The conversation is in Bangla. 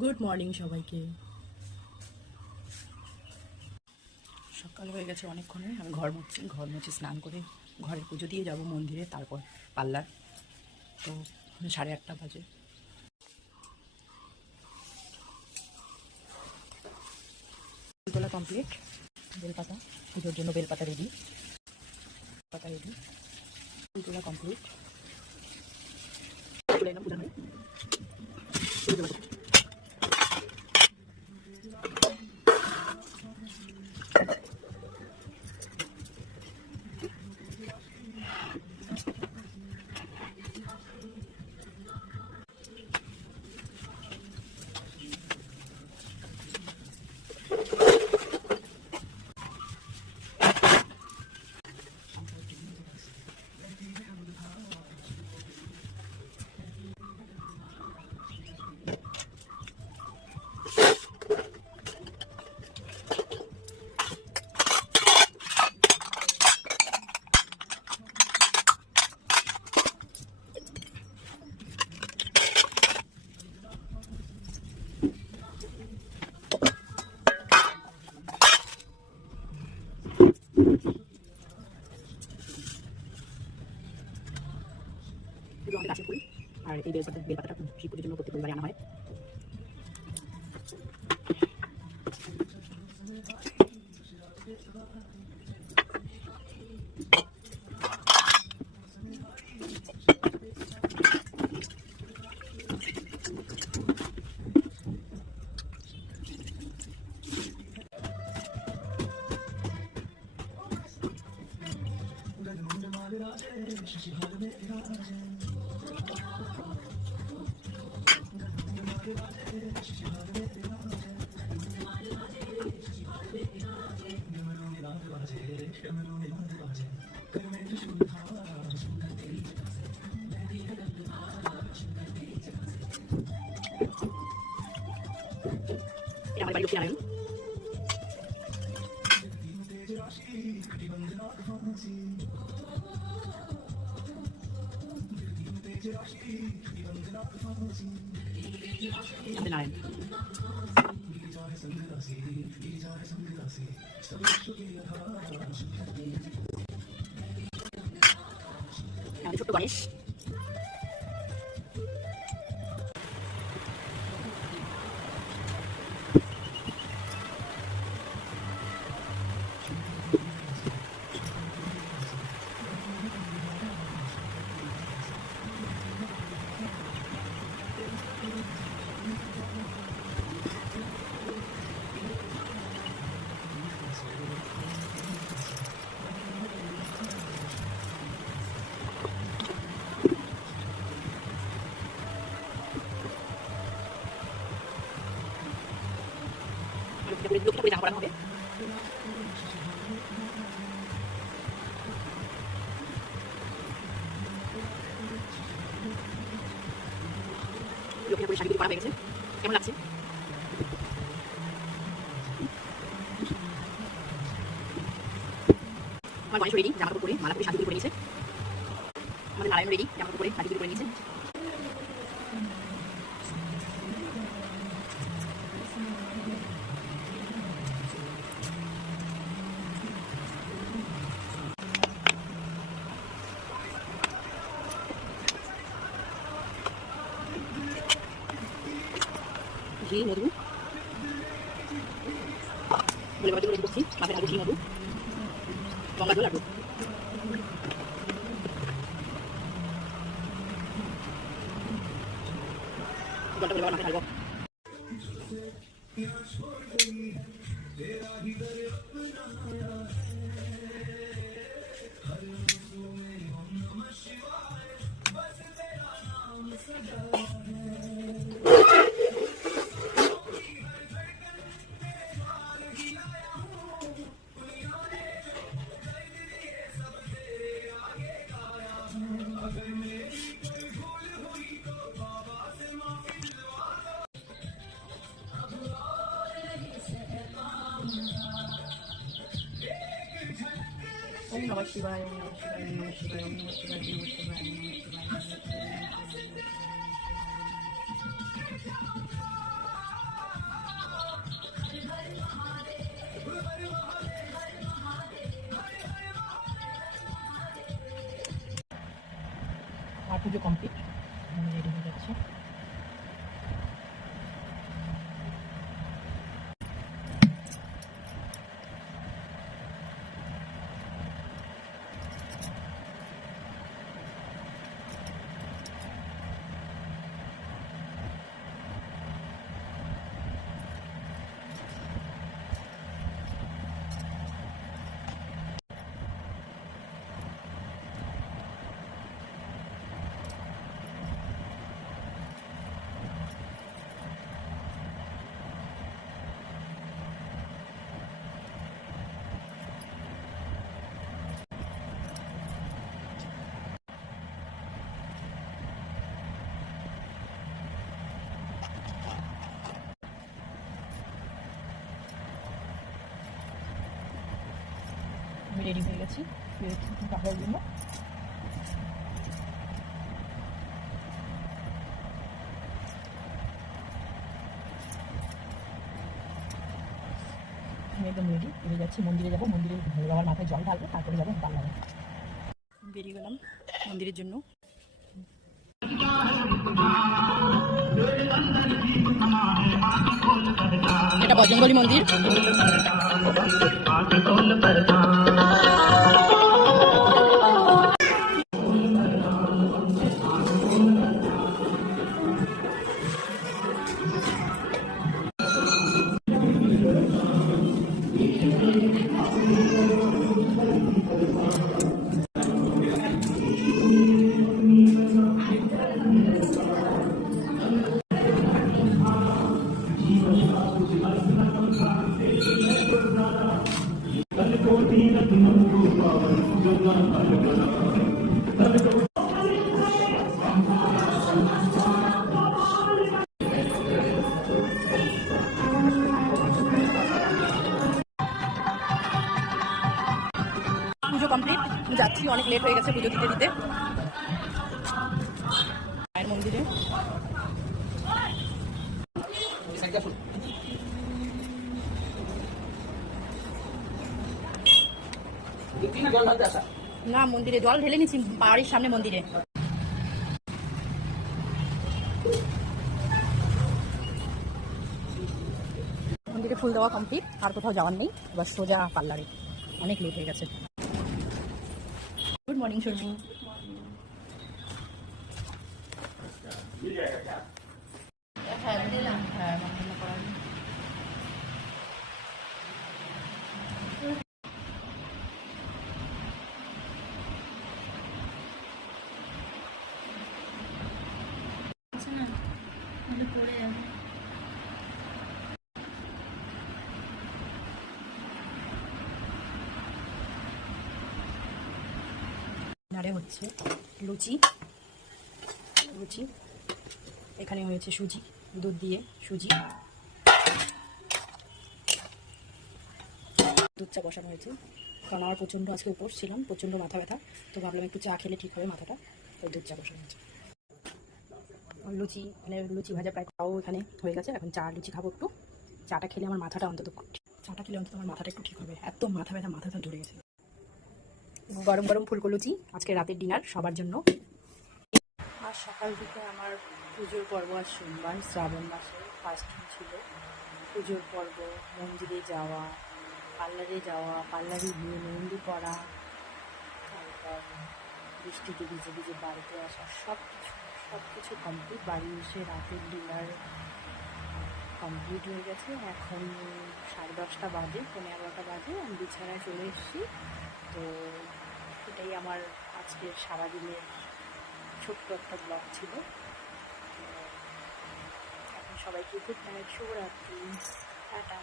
গুড মর্নিং সবাইকে। সকাল হয়ে গেছে অনেকক্ষণে। আমি ঘর মুছি স্নান করে ঘরের পুজো দিয়ে যাব মন্দিরে, তারপর পার্লার। তো 8:30 বাজে। ফুল তোলা কমপ্লিট। বেলপাতা পুজোর জন্য বেলপাতা রেডি, ফুল তোলা কমপ্লিট। তুলে এলাম পূজা হয়ে। আমাদের গাছের ফুল, আর এই বেলপাতাটা শিব পুজোর জন্য প্রত্যেক পরিবারে আনা হয়। আমার বাড়ি লক্ষ্মী নারায়ণ। নারায়ণ ছোট্ট গণেশ। লক্ষ্মী ঠাকুরের জামা পরানো হবে। লক্ষ্মী ঠাকুরের শাড়ি পরা হয়ে গেছে। কেমন লাগছে? আমার গণেশ রেডি, জামা কাপড় পরে মালা করে সাজুগুলি করে নিয়েছে। আমাদের নারায়ণ রেডি, জামা কাপড় পরে সাজুগুলি করে নিয়েছে। ঘি মধু বলে বাবা রেডি করছি। মাথায় আলু ঘি মধু গঙ্গা জল লাড্ডু। জলটা বলে বাবা মাথায় ঢালবো। ओम नमः शिवाय, ओम नमः शिवाय, ओम नमः शिवाय, ओम नमः शिवाय, ओम नमः शिवाय, ओम नमः शिवाय। পুজো কমপ্লিট, আমি রেডি হয়ে যাচ্ছি। আমি রেডি হয়ে গেছি পাহাড়ের জন্য। আমি একদম রেডি, বেরিয়ে যাচ্ছি। মন্দিরে যাবো, মন্দিরে ভোলে বাবার মাথায় জল ঢালবো, তারপরে যাবো পার্লারে। বেরিয়ে গেলাম মন্দিরের জন্য। এটা বজরংবলী মন্দির। পুজো কমপ্লিট, যাচ্ছি। অনেক লেট হয়ে গেছে পুজো দিতে দিতে। মায়ের মন্দিরে না, মন্দিরে জল ঢেলে নিচ্ছি বাড়ির সামনে মন্দিরে। মন্দিরে ফুল দেওয়া কমপ্লিট, আর কোথাও যাওয়ার নেই। এবার সোজা পার্লারে, অনেক লেট হয়ে গেছে। Good morning Sharmi. হচ্ছে লুচি, এখানে হয়েছে সুজি, দুধ দিয়ে সুজি, দুধ চা বসানো হয়েছে। কারণ আমার প্রচণ্ড আজকে উপোস ছিলাম, প্রচণ্ড মাথা ব্যথা, তো ভাবলাম একটু চা খেলে ঠিক হবে মাথাটা, তো দুধ চা বসানো হয়েছে। লুচি, মানে লুচি ভাজা প্রায় খাওয়া এখানে হয়ে গেছে। এখন চা লুচি খাবো একটু। চাটা খেলে আমার মাথাটা অন্তত আমার মাথাটা একটু ঠিক হবে, এত মাথা ব্যথা, মাথাটা ধরে গেছে। গরম গরম ফুলকো লুচি, আজকে রাতের ডিনার সবার জন্য। আর সকাল থেকে আমার পুজোর পর্ব, আর সোমবার শ্রাবণ মাসে ফার্স্ট দিন ছিল পুজোর পর্ব। মন্দিরে যাওয়া, পার্লারে যাওয়া, পার্লারে গিয়ে মেহেন্দি করা, তারপর বৃষ্টিতে ভিজে ভিজে বাড়িতে আসা, সব কিছু কমপ্লিট। বাড়ি এসে রাতের ডিনার কমপ্লিট হয়ে গেছে। এখন 10:30 বাজে, 11:30 বাজে, আমি বিছানায় চলে এসেছি। তো এটাই আমার আজকের সারাদিনের ছোট্ট একটা ব্লগ ছিল। এখন সবাইকে গুড নাইট, শুভরাত্রি, টাটা।